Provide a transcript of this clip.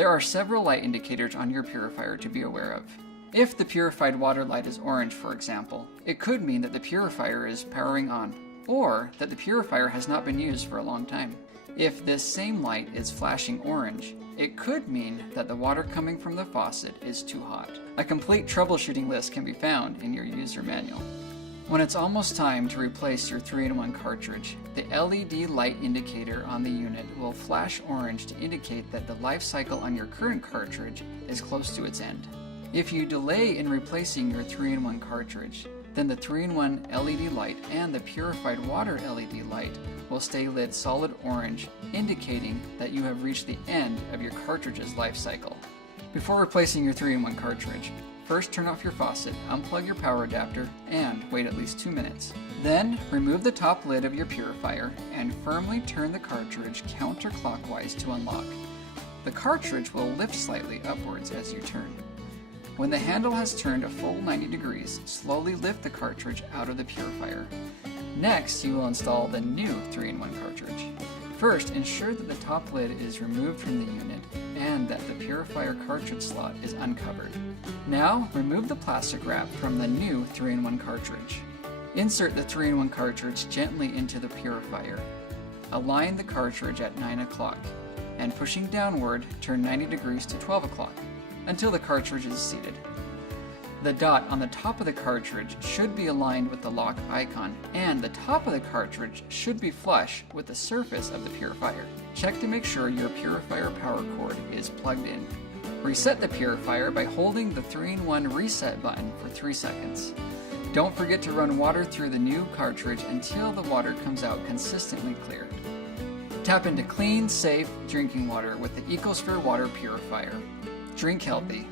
There are several light indicators on your purifier to be aware of. If the purified water light is orange, for example, it could mean that the purifier is powering on, or that the purifier has not been used for a long time. If this same light is flashing orange, it could mean that the water coming from the faucet is too hot. A complete troubleshooting list can be found in your user manual. When it's almost time to replace your 3-in-1 cartridge, the LED light indicator on the unit will flash orange to indicate that the life cycle on your current cartridge is close to its end. If you delay in replacing your 3-in-1 cartridge, then the 3-in-1 LED light and the purified water LED light will stay lit solid orange, indicating that you have reached the end of your cartridge's life cycle. Before replacing your 3-in-1 cartridge, first turn off your faucet, unplug your power adapter, and wait at least 2 minutes. Then, remove the top lid of your purifier and firmly turn the cartridge counterclockwise to unlock. The cartridge will lift slightly upwards as you turn. When the handle has turned a full 90 degrees, slowly lift the cartridge out of the purifier. Next, you will install the new 3-in-1 cartridge. First, ensure that the top lid is removed from the unit and that the purifier cartridge slot is uncovered. Now, remove the plastic wrap from the new 3-in-1 cartridge. Insert the 3-in-1 cartridge gently into the purifier. Align the cartridge at 9 o'clock, and pushing downward, turn 90 degrees to 12 o'clock until the cartridge is seated. The dot on the top of the cartridge should be aligned with the lock icon, and the top of the cartridge should be flush with the surface of the purifier. Check to make sure your purifier power cord is plugged in. Reset the purifier by holding the 3-in-1 reset button for 3 seconds. Don't forget to run water through the new cartridge until the water comes out consistently clear. Tap into clean, safe drinking water with the EcoSphere water purifier. Drink healthy.